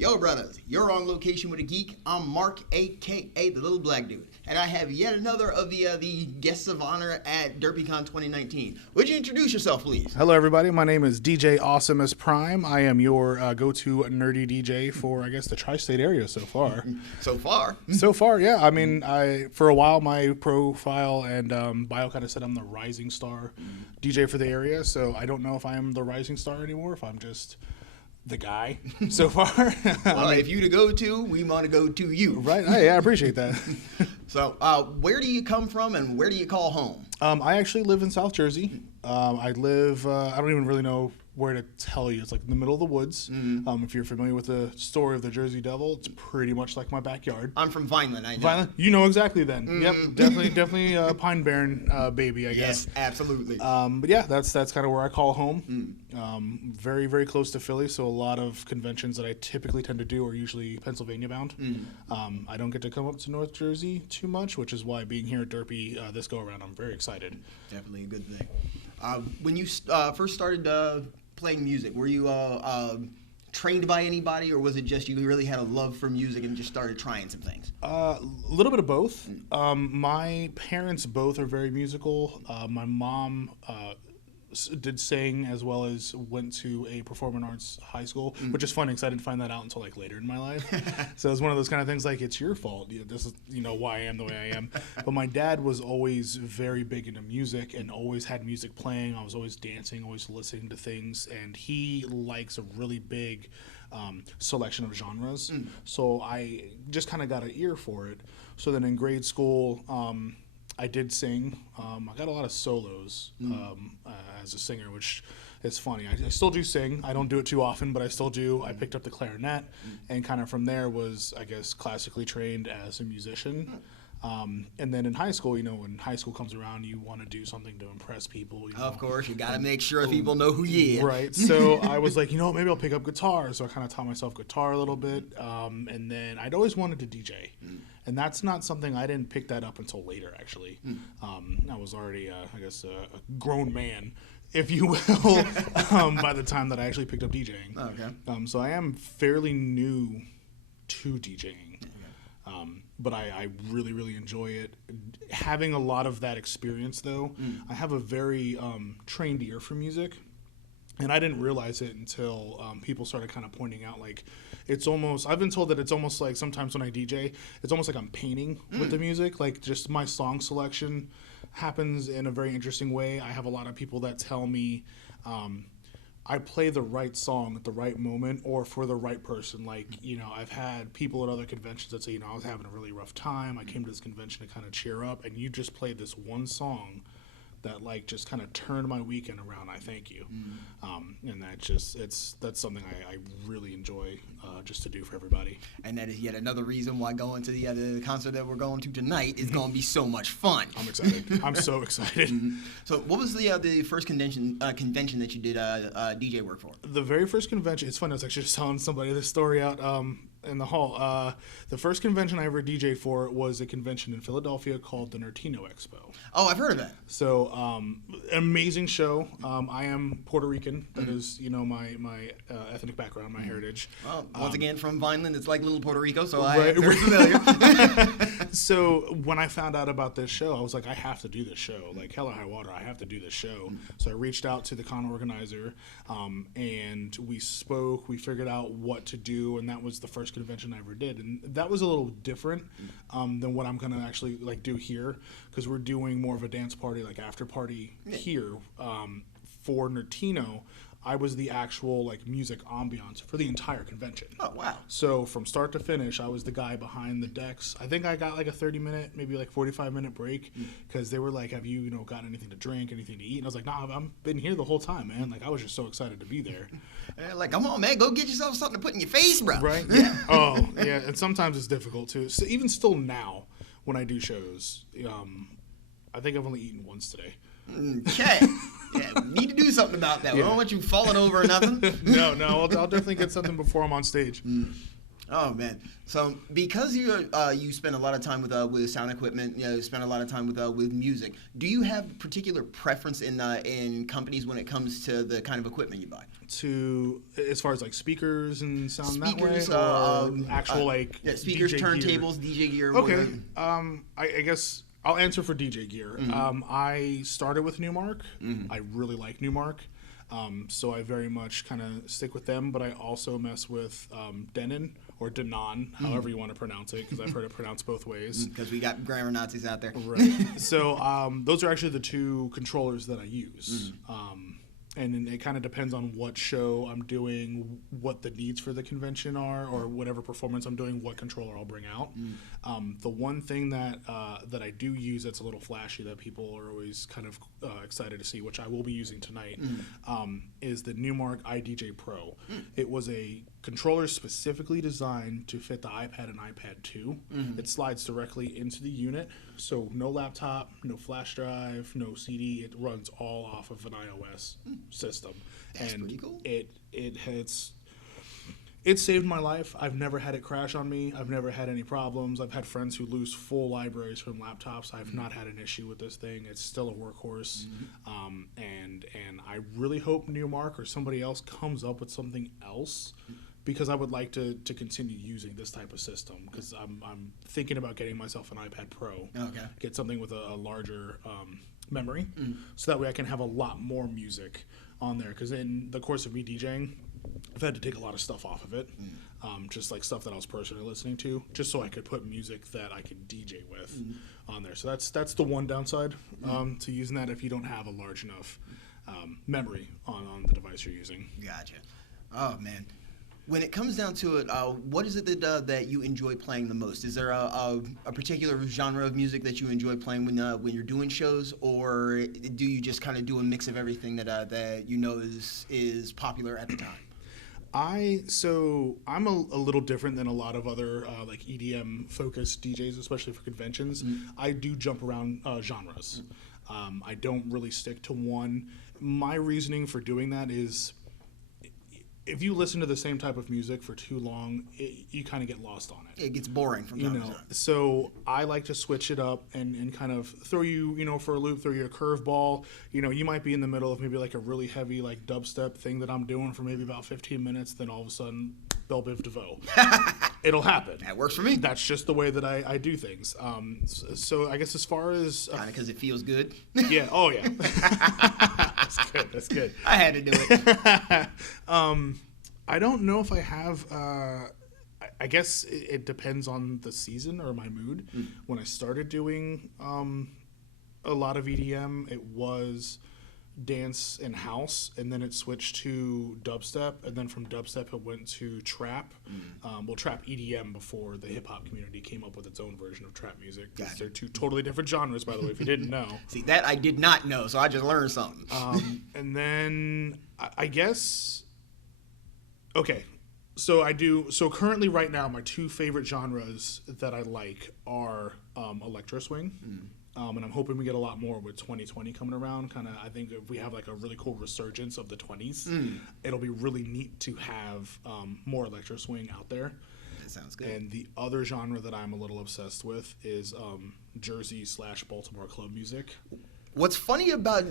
Yo, brothers, you're on location with a geek. I'm Mark, a.k.a. the Little Black Dude. And I have yet another of the guests of honor at Derpycon 2019. Would you introduce yourself, please? Hello, everybody. My name is DJ Awesomus Prime. I am your go-to nerdy DJ for, I guess, the tri-state area so far. So far? So far, yeah. I mean, for a while, my profile and bio kind of said I'm the rising star DJ for the area. So I don't know if I am the rising star anymore, if I'm just the guy so far. Well, I mean, if you to go to, we want to go to you. Right. Hey, I appreciate that. So where do you come from and where do you call home? I actually live in South Jersey. I live, I don't even really know where to tell you. It's like in the middle of the woods. Mm-hmm. If you're familiar with the story of the Jersey Devil, it's pretty much like my backyard. I'm from Vineland, I know. Vineland? You know exactly then. Mm-hmm. Yep, definitely Pine Barren baby, I guess. Yes, absolutely. But yeah, that's kind of where I call home. Very, very close to Philly, so a lot of conventions that I typically tend to do are usually Pennsylvania bound. I don't get to come up to North Jersey too much, which is why being here at Derpy this go around, I'm very excited. Definitely a good thing. When you first started playing music, were you trained by anybody, or was it just you really had a love for music and just started trying some things? A little bit of both. My parents both are very musical. My mom did sing as well as went to a performing arts high school, which is funny because I didn't find that out until like later in my life. So it was one of those kind of things like, it's your fault. This is why I am the way I am. But my dad was always very big into music and always had music playing. I was always dancing, always listening to things, and he likes a really big selection of genres. So I just kind of got an ear for it. So then in grade school, I did sing. I got a lot of solos as a singer, which is funny. I still do sing. I don't do it too often, but I still do. I picked up the clarinet, and kind of from there was, I guess, classically trained as a musician. And then in high school, when high school comes around, you want to do something to impress people. Of course, you got to make sure people know who you are. Right. So I was like, maybe I'll pick up guitar. So I kind of taught myself guitar a little bit. And then I'd always wanted to DJ. And that's not something I didn't pick that up until later, actually. I was already, a grown man, if you will, by the time that I actually picked up DJing. Okay. So I am fairly new to DJing. But I really, really enjoy it. Having a lot of that experience, though, I have a very trained ear for music. And I didn't realize it until people started kind of pointing out, like, I've been told that it's almost like sometimes when I DJ, it's almost like I'm painting with the music. Like, just my song selection happens in a very interesting way. I have a lot of people that tell me I play the right song at the right moment or for the right person. Like, I've had people at other conventions that say, I was having a really rough time. I came to this convention to kind of cheer up, and you just played this one song that like just kind of turned my weekend around. I thank you. And that's something I really enjoy just to do for everybody. And that is yet another reason why going to the concert that we're going to tonight is going to be so much fun. I'm excited. I'm so excited. So what was the first convention that you did DJ work for? The very first convention, it's funny, I was actually just telling somebody this story out in the hall. The first convention I ever DJ'd for was a convention in Philadelphia called the Nertino Expo. Oh, I've heard of that. So, amazing show. I am Puerto Rican. That is, my ethnic background, my heritage. Well, once again, from Vineland, it's like little Puerto Rico, so right, I'm very familiar. So when I found out about this show, I was like, I have to do this show. Like, hell or high water, I have to do this show. So I reached out to the con organizer, and we spoke. We figured out what to do, and that was the first convention I ever did. And that was a little different than what I'm going to actually like do here, because we're doing more of a dance party, like after party here. For Nertino, I was the actual like music ambiance for the entire convention. Oh, wow. So from start to finish, I was the guy behind the decks. I think I got like a 30-minute, maybe like 45-minute break, because they were like, have you, got anything to drink, anything to eat? And I was like, nah, I've been here the whole time, man. Like, I was just so excited to be there. Like, come on, man, go get yourself something to put in your face, bro. Right? Yeah. Oh, yeah. And sometimes it's difficult, too. So even still now, when I do shows, I think I've only eaten once today. Okay. Yeah, need to do something about that. Yeah. We don't want you falling over or nothing. No, I'll definitely get something before I'm on stage. Oh man! So because you spend a lot of time with sound equipment, you spend a lot of time with music. Do you have particular preference in companies when it comes to the kind of equipment you buy? To as far as like speakers and sound Speakers, that way, or actual like speakers, DJ turntables, gear? DJ gear. Okay. I guess I'll answer for DJ gear. I started with Newmark. I really like Newmark. So I very much kind of stick with them, but I also mess with Denon or Denon, however you want to pronounce it, because I've heard it pronounced both ways. Because we got grammar Nazis out there. Right. So those are actually the two controllers that I use. And it kind of depends on what show I'm doing, what the needs for the convention are, or whatever performance I'm doing, what controller I'll bring out. The one thing that I do use that's a little flashy that people are always kind of excited to see, which I will be using tonight, is the Newmark iDJ Pro. It was a controller specifically designed to fit the iPad and iPad 2. It slides directly into the unit, so no laptop, no flash drive, no CD. It runs all off of an iOS system. That's pretty cool. It saved my life. I've never had it crash on me. I've never had any problems. I've had friends who lose full libraries from laptops. I've not had an issue with this thing. It's still a workhorse. And I really hope Newmark or somebody else comes up with something else, because I would like to continue using this type of system, because I'm thinking about getting myself an iPad Pro. Okay. Get something with a larger memory, so that way I can have a lot more music on there, because in the course of me DJing, I've had to take a lot of stuff off of it, just like stuff that I was personally listening to, just so I could put music that I could DJ with on there. So that's the one downside to using that if you don't have a large enough memory on the device you're using. Gotcha. Oh man. When it comes down to it, what is it that you enjoy playing the most? Is there a particular genre of music that you enjoy playing when you're doing shows, or do you just kind of do a mix of everything that you know is popular at the time? I'm a little different than a lot of other like EDM focused DJs, especially for conventions. I do jump around genres. I don't really stick to one. My reasoning for doing that is, if you listen to the same type of music for too long, you kind of get lost on it. It gets boring from time to time. So I like to switch it up and kind of throw you, for a loop, throw you a curveball. You might be in the middle of maybe like a really heavy like dubstep thing that I'm doing for maybe about 15 minutes. Then all of a sudden, Belle Biv DeVoe. It'll happen. That works for me. That's just the way that I do things. So I guess as far as... kind of because it feels good. Yeah. Oh, yeah. That's good. I had to do it. I don't know if I have... I guess it depends on the season or my mood. When I started doing a lot of EDM, it was dance and house, and then it switched to dubstep, and then from dubstep it went to trap. Trap EDM before the hip-hop community came up with its own version of trap music. Gotcha. They're two totally different genres, by the way, if you didn't know. See, that I did not know, so I just learned something. And then I guess... Okay, so currently right now my two favorite genres that I like are electroswing. And I'm hoping we get a lot more with 2020 coming around. I think if we have like a really cool resurgence of the 20s, it'll be really neat to have more electroswing out there. That sounds good. And the other genre that I'm a little obsessed with is Jersey/Baltimore club music. What's funny about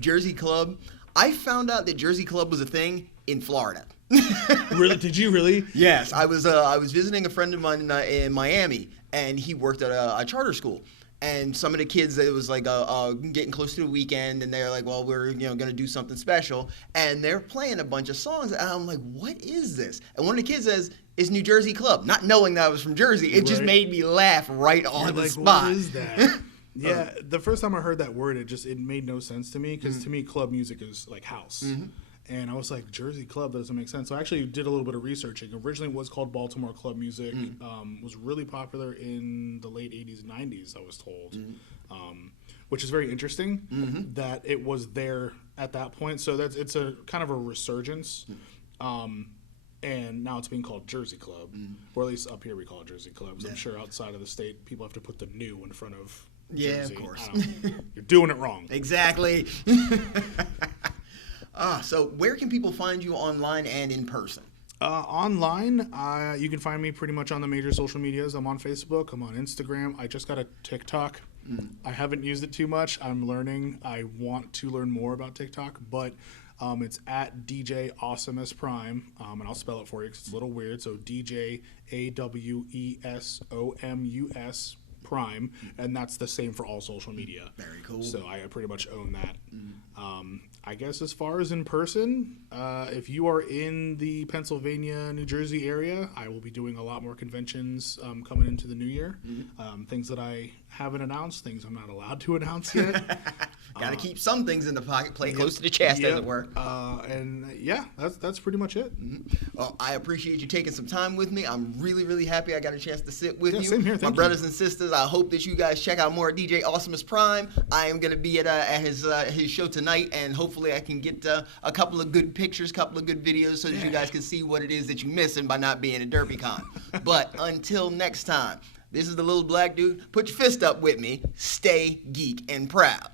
Jersey Club, I found out that Jersey Club was a thing in Florida. Really? Did you really? Yes, I was visiting a friend of mine in Miami, and he worked at a charter school. And some of the kids, it was like getting close to the weekend, and they're like, well, we're going to do something special. And they're playing a bunch of songs, and I'm like, what is this? And one of the kids says, it's New Jersey Club. Not knowing that I was from Jersey, it just made me laugh right on the spot. What is that? Yeah, the first time I heard that word, it made no sense to me, because to me, club music is like house. And I was like, Jersey Club, that doesn't make sense. So I actually did a little bit of researching. Originally it was called Baltimore Club Music. Was really popular in the late 80s and 90s, I was told. Which is very interesting that it was there at that point. So it's a kind of a resurgence. And now it's being called Jersey Club. Or at least up here we call it Jersey Club. So I'm sure outside of the state, people have to put the new in front of Jersey. Of course. You're doing it wrong. Exactly. So where can people find you online and in person? Online, you can find me pretty much on the major social medias. I'm on Facebook. I'm on Instagram. I just got a TikTok. I haven't used it too much. I'm learning. I want to learn more about TikTok, but it's at DJ Awesomus Prime, and I'll spell it for you because it's a little weird. So DJ AWESOMUS Prime, and that's the same for all social media. Very cool. So I pretty much own that. I guess as far as in person, if you are in the Pennsylvania, New Jersey area, I will be doing a lot more conventions coming into the new year. Things that I haven't announced, things I'm not allowed to announce yet. Got to keep some things in the pocket, play close to the chest, as it were. And yeah, that's pretty much it. Well, I appreciate you taking some time with me. I'm really, really happy I got a chance to sit with you. Same here. My brothers and sisters, I hope that you guys check out more of DJ Awesomus Prime. I am going to be at his show tonight, and hopefully I can get a couple of good pictures, couple of good videos so that you guys can see what it is that you're missing by not being at Derpycon. But until next time, this is the little black dude. Put your fist up with me. Stay geek and proud.